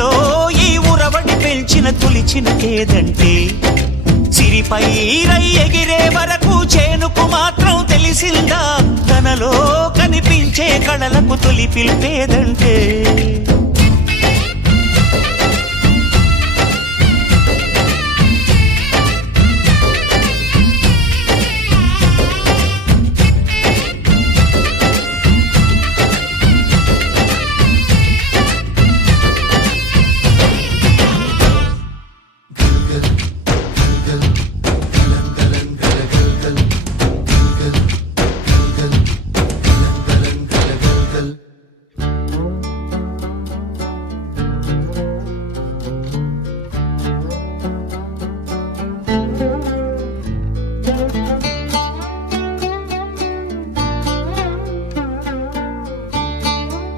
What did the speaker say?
మనలో ఈ ఉరవడి పెంచిన తొలిచిన కేదంటే సిరిపై రై ఎగిరే వరకు చేనుకు మాత్రం తెలిసిందా తనలో కనిపించే కళలకు తొలి పిలిపేదంటే